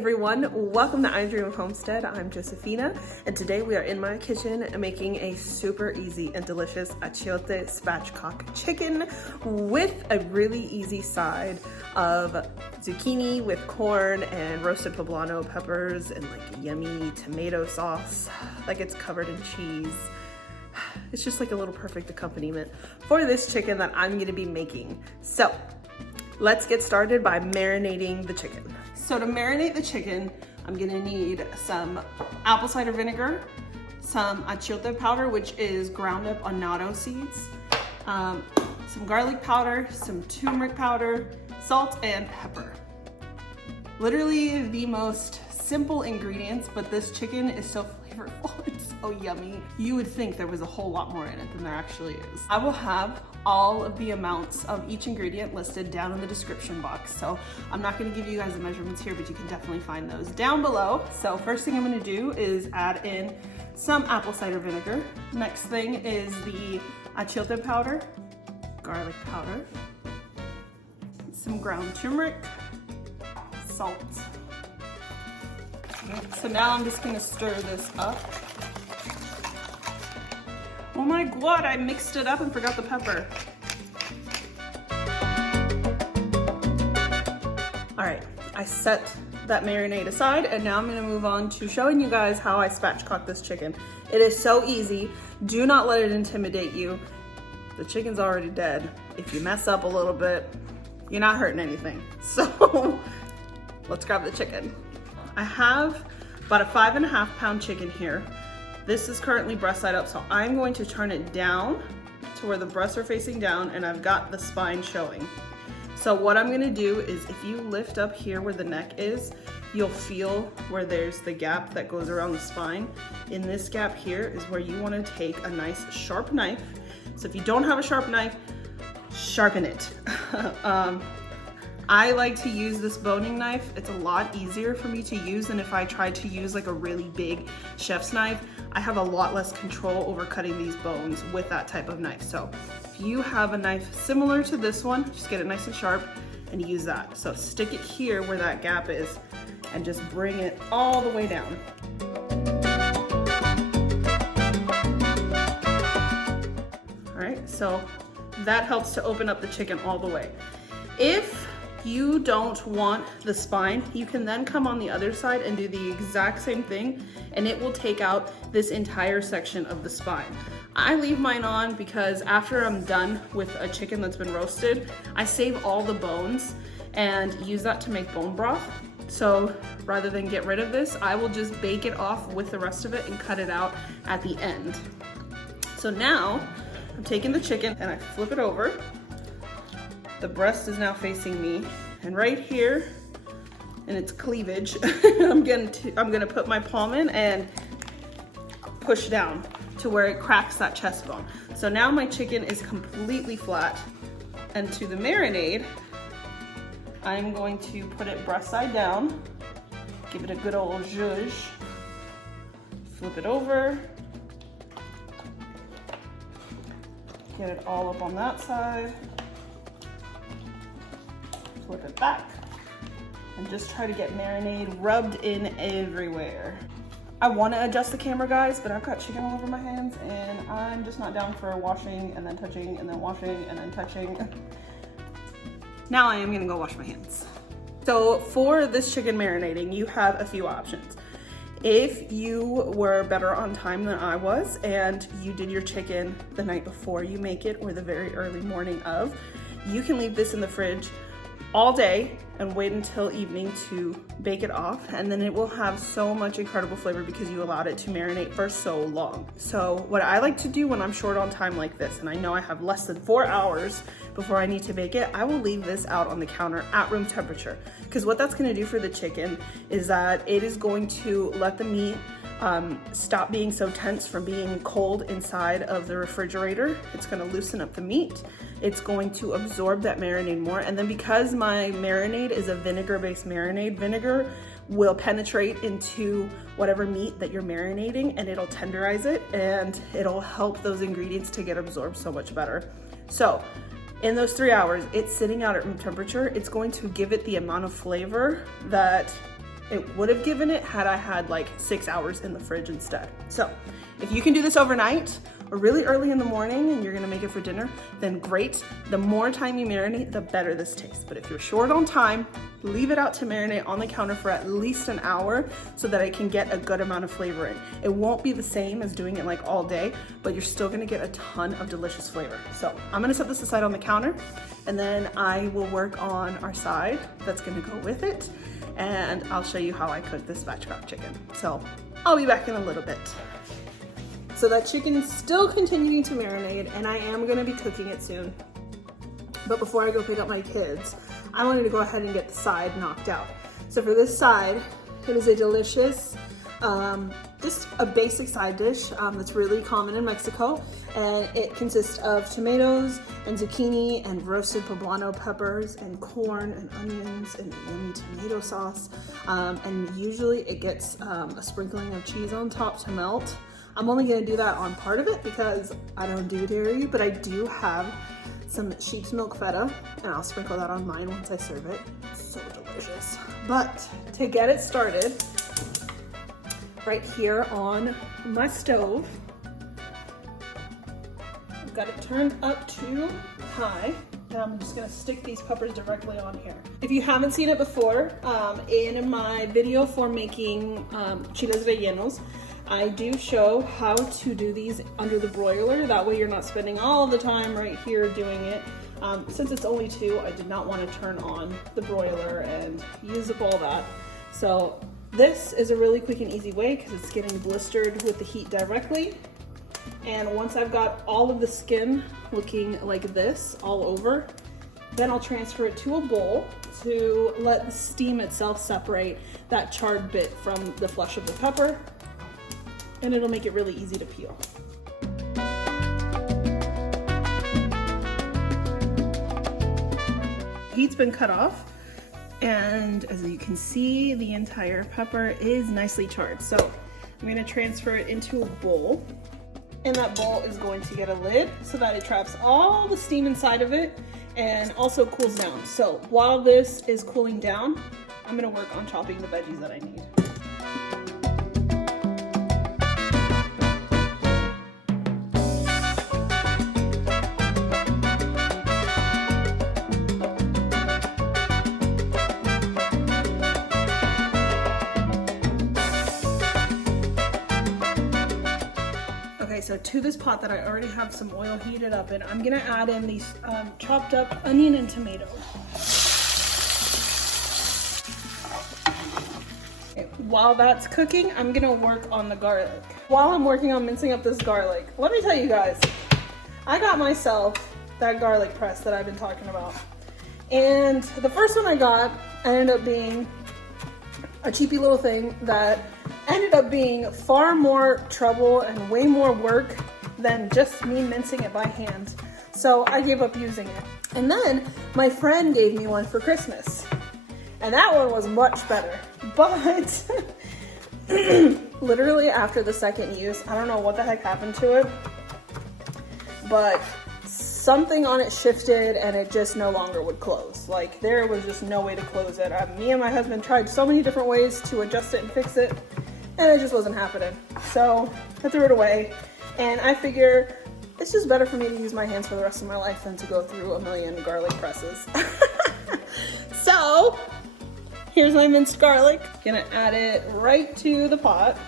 everyone, welcome to I Dream of Homestead. I'm Josephina, and today we are in my kitchen making a super easy and delicious Achiote spatchcock chicken with a really easy side of zucchini with corn and roasted poblano peppers and like yummy tomato sauce. Like it's covered in cheese. It's just like a little perfect accompaniment for this chicken that I'm gonna be making. So let's get started by marinating the chicken. So to marinate the chicken, I'm gonna need some apple cider vinegar, some achiote powder, which is ground up annatto seeds, some garlic powder, some turmeric powder, salt, and pepper. Literally the most simple ingredients, but this chicken is so flavorful. It's so yummy. You would think there was a whole lot more in it than there actually is. I will have all of the amounts of each ingredient listed down in the description box. So I'm not gonna give you guys the measurements here, but you can definitely find those down below. So first thing I'm gonna do is add in some apple cider vinegar. Next thing is the achiote powder, garlic powder, some ground turmeric, salt. So now I'm just gonna stir this up. Oh my God, I mixed it up and forgot the pepper. All right, I set that marinade aside, and now I'm gonna move on to showing you guys how I spatchcock this chicken. It is so easy. Do not let it intimidate you. The chicken's already dead. If you mess up a little bit, you're not hurting anything. So let's grab the chicken. I have about a 5.5 pound chicken here. This is currently breast side up, so I'm going to turn it down to where the breasts are facing down and I've got the spine showing. So what I'm gonna do is if you lift up here where the neck is, you'll feel where there's the gap that goes around the spine. In this gap here is where you wanna take a nice sharp knife. So if you don't have a sharp knife, sharpen it. I like to use this boning knife. It's a lot easier for me to use than if I tried to use like a really big chef's knife. I have a lot less control over cutting these bones with that type of knife. So if you have a knife similar to this one, just get it nice and sharp and use that. So stick it here where that gap is and just bring it all the way down. All right, so that helps to open up the chicken all the way. If you don't want the spine, you can then come on the other side and do the exact same thing, and it will take out this entire section of the spine. I leave mine on because after I'm done with a chicken that's been roasted, I save all the bones and use that to make bone broth. So rather than get rid of this, I will just bake it off with the rest of it and cut it out at the end. So now I'm taking the chicken and I flip it over. The breast is now facing me, and right here in its cleavage, I'm gonna put my palm in and push down to where it cracks that chest bone. So now my chicken is completely flat, and to the marinade, I'm going to put it breast side down, give it a good old zhuzh, flip it over, get it all up on that side, flip it back, and just try to get marinade rubbed in everywhere. I want to adjust the camera, guys, but I've got chicken all over my hands and I'm just not down for washing and then touching and then washing and then touching. Now I am gonna go wash my hands. So for this chicken marinating, you have a few options. If you were better on time than I was and you did your chicken the night before you make it or the very early morning of, you can leave this in the fridge all day and wait until evening to bake it off, and then it will have so much incredible flavor because you allowed it to marinate for so long. So what I like to do when I'm short on time like this, and I know I have less than 4 hours before I need to bake it, I will leave this out on the counter at room temperature, because what that's gonna do for the chicken is that it is going to let the meat stop being so tense from being cold inside of the refrigerator. It's gonna loosen up the meat. It's going to absorb that marinade more. And then because my marinade is a vinegar-based marinade, vinegar will penetrate into whatever meat that you're marinating and it'll tenderize it and it'll help those ingredients to get absorbed so much better. So in those 3 hours, it's sitting out at room temperature. It's going to give it the amount of flavor that it would have given it had I had like 6 hours in the fridge instead. So if you can do this overnight or really early in the morning and you're gonna make it for dinner, then great. The more time you marinate, the better this tastes. But if you're short on time, leave it out to marinate on the counter for at least an hour so that it can get a good amount of flavor in. It won't be the same as doing it like all day, but you're still gonna get a ton of delicious flavor. So I'm gonna set this aside on the counter, and then I will work on our side that's gonna go with it, and I'll show you how I cook this spatchcock chicken. So I'll be back in a little bit. So that chicken is still continuing to marinate, and I am gonna be cooking it soon. But before I go pick up my kids, I wanted to go ahead and get the side knocked out. So for this side, it is a delicious, just a basic side dish that's really common in Mexico. And it consists of tomatoes and zucchini and roasted poblano peppers and corn and onions and yummy tomato sauce. And usually it gets a sprinkling of cheese on top to melt. I'm only gonna do that on part of it because I don't do dairy, but I do have some sheep's milk feta, and I'll sprinkle that on mine once I serve it. So delicious. But to get it started, right here on my stove, I've got it turned up to high, and I'm just gonna stick these peppers directly on here. If you haven't seen it before, in my video for making chiles rellenos, I do show how to do these under the broiler. That way you're not spending all the time right here doing it. Since it's only 2, I did not want to turn on the broiler and use up all that. So this is a really quick and easy way because it's getting blistered with the heat directly. And once I've got all of the skin looking like this all over, then I'll transfer it to a bowl to let the steam itself separate that charred bit from the flesh of the pepper. And it'll make it really easy to peel. Heat's been cut off, and as you can see, the entire pepper is nicely charred. So I'm gonna transfer it into a bowl, and that bowl is going to get a lid so that it traps all the steam inside of it and also cools down. So while this is cooling down, I'm gonna work on chopping the veggies that I need. So to this pot that I already have some oil heated up in, I'm gonna add in these chopped up onion and tomato. Okay, while that's cooking, I'm gonna work on the garlic. While I'm working on mincing up this garlic, let me tell you guys, I got myself that garlic press that I've been talking about. And the first one I got ended up being a cheapy little thing that ended up being far more trouble and way more work than just me mincing it by hand. So I gave up using it. And then my friend gave me one for Christmas. And that one was much better. But literally after the second use, I don't know what the heck happened to it, but something on it shifted and it just no longer would close. Like there was just no way to close it. Me and my husband tried so many different ways to adjust it and fix it, and it just wasn't happening. So I threw it away, and I figure it's just better for me to use my hands for the rest of my life than to go through a million garlic presses. So here's my minced garlic. Gonna add it right to the pot.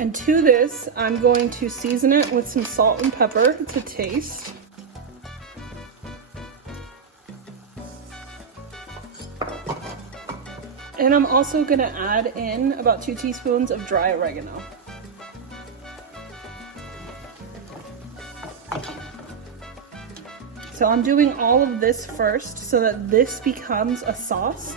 And to this, I'm going to season it with some salt and pepper to taste. And I'm also gonna add in about 2 teaspoons of dry oregano. So I'm doing all of this first so that this becomes a sauce.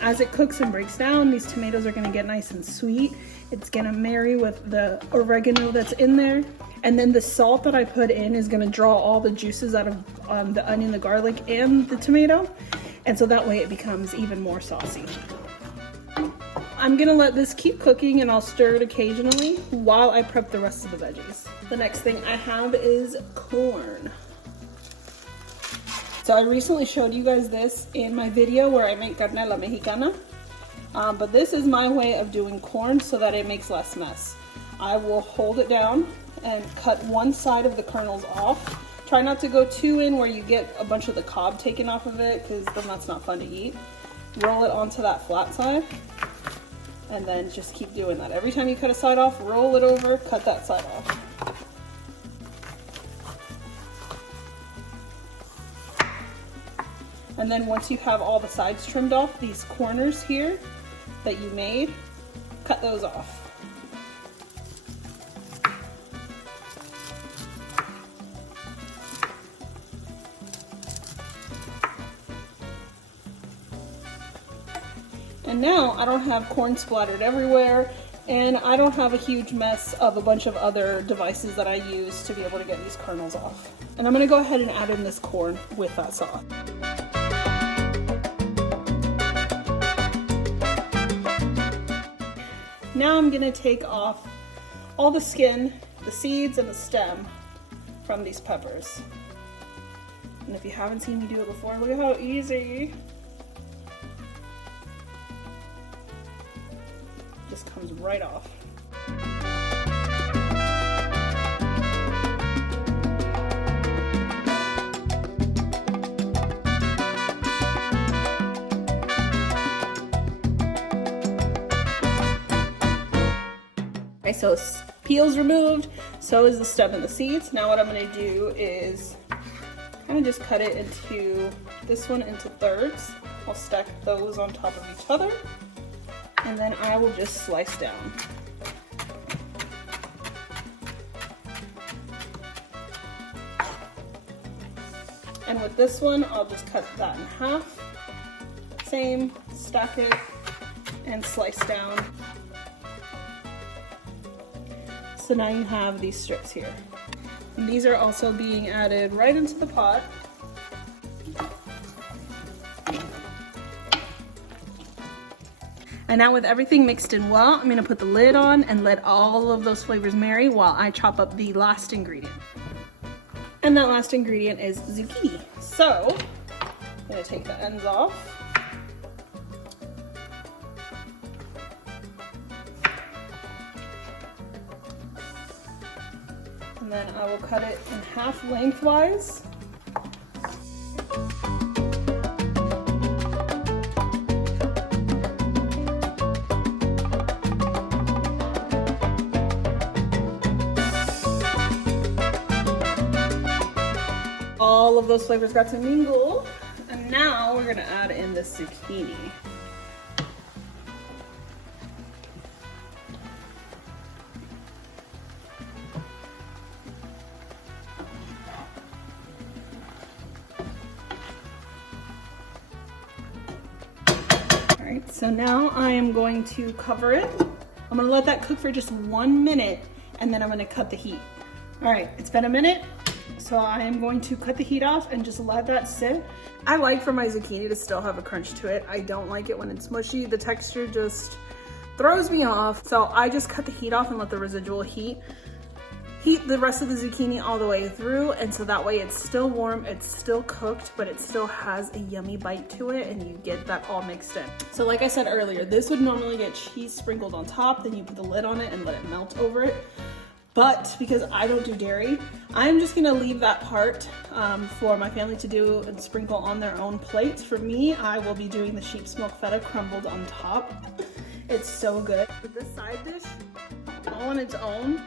As it cooks and breaks down, these tomatoes are gonna get nice and sweet. It's gonna marry with the oregano that's in there. And then the salt that I put in is gonna draw all the juices out of the onion, the garlic, and the tomato. And so that way it becomes even more saucy. I'm gonna let this keep cooking and I'll stir it occasionally while I prep the rest of the veggies. The next thing I have is corn. So I recently showed you guys this in my video where I make carne a la mexicana. But this is my way of doing corn so that it makes less mess. I will hold it down and cut one side of the kernels off. Try not to go too in where you get a bunch of the cob taken off of it, because then that's not fun to eat. Roll it onto that flat side, and then just keep doing that. Every time you cut a side off, roll it over, cut that side off. And then once you have all the sides trimmed off, these corners here that you made, cut those off. And now I don't have corn splattered everywhere, and I don't have a huge mess of a bunch of other devices that I use to be able to get these kernels off. And I'm gonna go ahead and add in this corn with that sauce. Now I'm gonna take off all the skin, the seeds, and the stem from these peppers. And if you haven't seen me do it before, look at how easy. Just comes right off. Okay, so peel's removed, so is the stem and the seeds. Now what I'm gonna do is kind of just cut it into, this one into thirds. I'll stack those on top of each other, and then I will just slice down. And with this one, I'll just cut that in half. Same, stack it and slice down. So now you have these strips here. And these are also being added right into the pot. And now with everything mixed in well, I'm gonna put the lid on and let all of those flavors marry while I chop up the last ingredient. And that last ingredient is zucchini. So, I'm gonna take the ends off. And then I will cut it in half lengthwise. All of those flavors got to mingle, and now we're gonna add in the zucchini. All right, so now I am going to cover it. I'm gonna let that cook for just 1 minute, and then I'm gonna cut the heat. All right, it's been a minute. So I am going to cut the heat off and just let that sit. I like for my zucchini to still have a crunch to it. I don't like it when it's mushy. The texture just throws me off. So I just cut the heat off and let the residual heat the rest of the zucchini all the way through. And so that way it's still warm, it's still cooked, but it still has a yummy bite to it, and you get that all mixed in. So like I said earlier, this would normally get cheese sprinkled on top, then you put the lid on it and let it melt over it. But because I don't do dairy, I'm just gonna leave that part for my family to do and sprinkle on their own plates. For me, I will be doing the sheep's milk feta crumbled on top. It's so good. But this side dish, all on its own,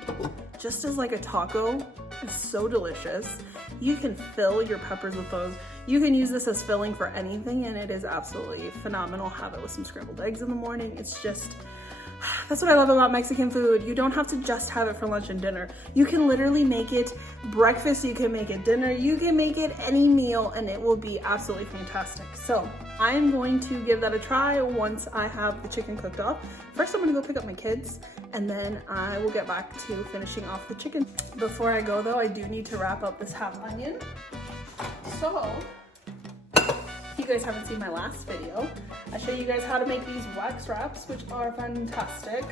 just as like a taco, is so delicious. You can fill your peppers with those. You can use this as filling for anything, and it is absolutely phenomenal. Have it with some scrambled eggs in the morning. It's just, that's what I love about Mexican food. You don't have to just have it for lunch and dinner. You can literally make it breakfast, you can make it dinner, you can make it any meal, and it will be absolutely fantastic. So I'm going to give that a try once I have the chicken cooked off. First, I'm gonna go pick up my kids, and then I will get back to finishing off the chicken. Before I go though, I do need to wrap up this half onion. So, if you guys haven't seen my last video, I show you guys how to make these wax wraps, which are fantastic.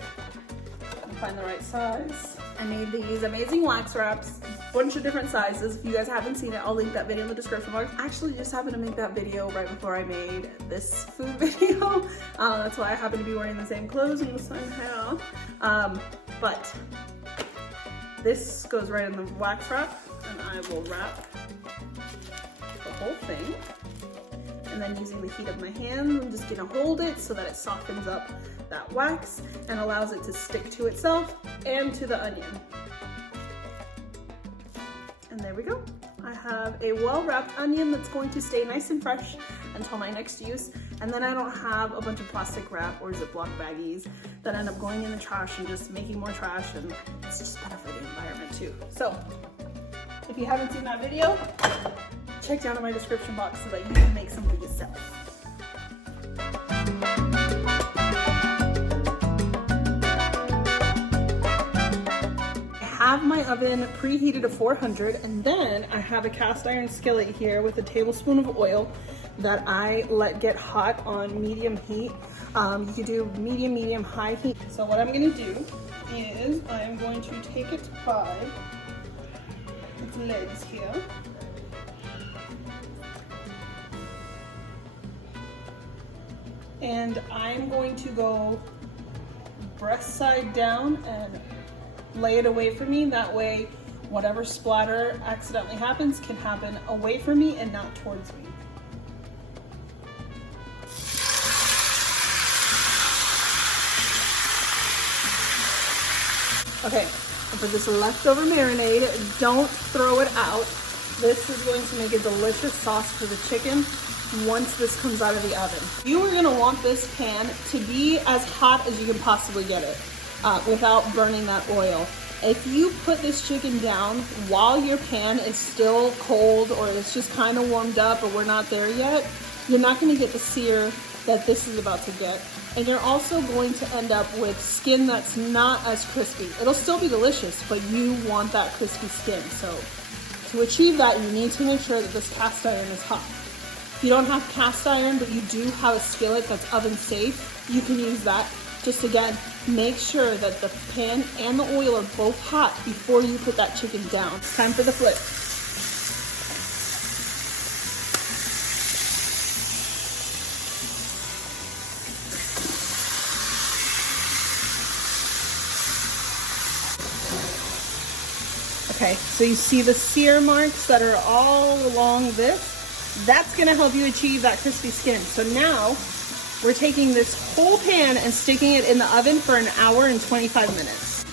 Find the right size. I made these amazing wax wraps bunch of different sizes. If you guys haven't seen it, I'll link that video in the description box. I actually just happened to make that video right before I made this food video. That's why I happen to be wearing the same clothes and the same hair. But this goes right in the wax wrap, and I will wrap the whole thing. And then using the heat of my hand, I'm just gonna hold it so that it softens up that wax and allows it to stick to itself and to the onion. And there we go. I have a well-wrapped onion that's going to stay nice and fresh until my next use. And then I don't have a bunch of plastic wrap or Ziploc baggies that end up going in the trash and just making more trash, and it's just better for the environment too. So if you haven't seen that video, check down in my description box so that you can make some for yourself. I have my oven preheated to 400, and then I have a cast iron skillet here with a tablespoon of oil that I let get hot on medium heat. You could do medium, high heat. So what I'm gonna do is I'm going to take it by its legs here. And I'm going to go breast side down and lay it away from me. That way, whatever splatter accidentally happens can happen away from me and not towards me. Okay, and for this leftover marinade, don't throw it out. This is going to make a delicious sauce for the chicken once this comes out of the oven. You are gonna want this pan to be as hot as you can possibly get it without burning that oil. If you put this chicken down while your pan is still cold, or it's just kind of warmed up, or we're not there yet, you're not gonna get the sear that this is about to get. And you're also going to end up with skin that's not as crispy. It'll still be delicious, but you want that crispy skin. So to achieve that, you need to make sure that this cast iron is hot. If you don't have cast iron, but you do have a skillet that's oven safe, you can use that. Just again, make sure that the pan and the oil are both hot before you put that chicken down. It's time for the flip. Okay, so you see the sear marks that are all along this? That's gonna help you achieve that crispy skin. So now we're taking this whole pan and sticking it in the oven for an hour and 25 minutes.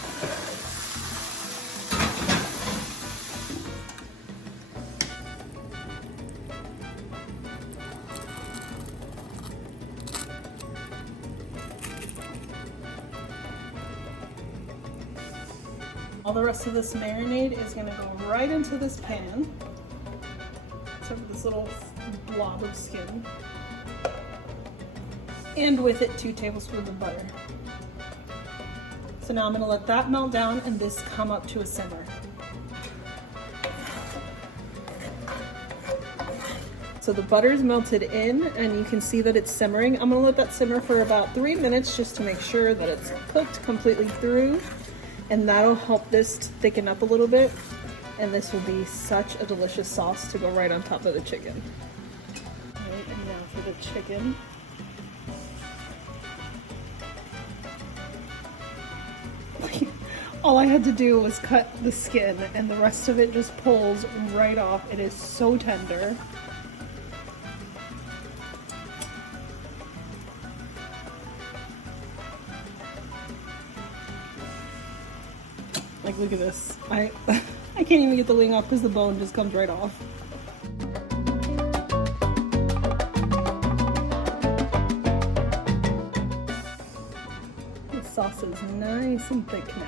All the rest of this marinade is gonna go right into this pan. Except for this little blob of skin. And with it, 2 tablespoons of butter. So now I'm gonna let that melt down and this come up to a simmer. So the butter's melted in and you can see that it's simmering. I'm gonna let that simmer for about 3 minutes just to make sure that it's cooked completely through. And that'll help this thicken up a little bit. And this will be such a delicious sauce to go right on top of the chicken. All right, and now for the chicken. All I had to do was cut the skin and the rest of it just pulls right off. It is so tender. Like, look at this. I can't even get the wing off because the bone just comes right off. The sauce is nice and thick now.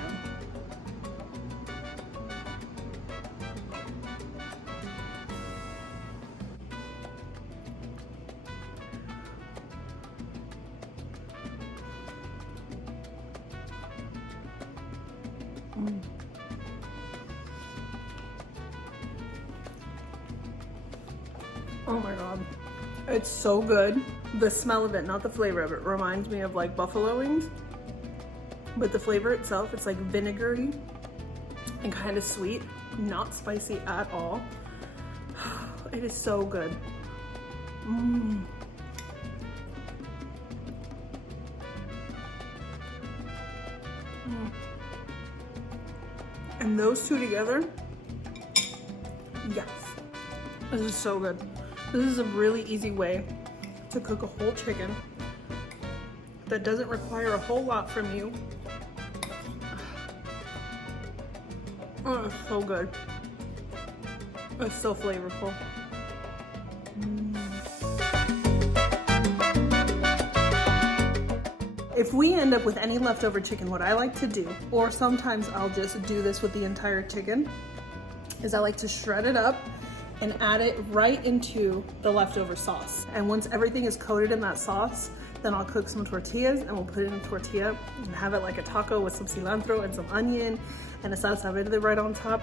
Oh my god, it's so good. The smell of it, not the flavor of it, reminds me of like buffalo wings, but the flavor itself, it's like vinegary and kind of sweet, not spicy at all. It is so good. And those two together, yes, this is so good. This is a really easy way to cook a whole chicken that doesn't require a whole lot from you. Oh, it's so good. It's so flavorful. If we end up with any leftover chicken, what I like to do, or sometimes I'll just do this with the entire chicken, is I like to shred it up and add it right into the leftover sauce. And once everything is coated in that sauce, then I'll cook some tortillas and we'll put it in a tortilla and have it like a taco with some cilantro and some onion and a salsa verde right on top.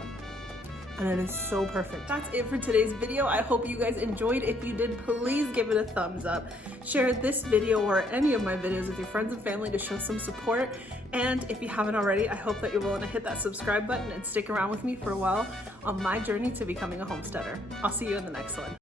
And it is so perfect. That's it for today's video. I hope you guys enjoyed. If you did, please give it a thumbs up. Share this video or any of my videos with your friends and family to show some support. And if you haven't already, I hope that you're willing to hit that subscribe button and stick around with me for a while on my journey to becoming a homesteader. I'll see you in the next one.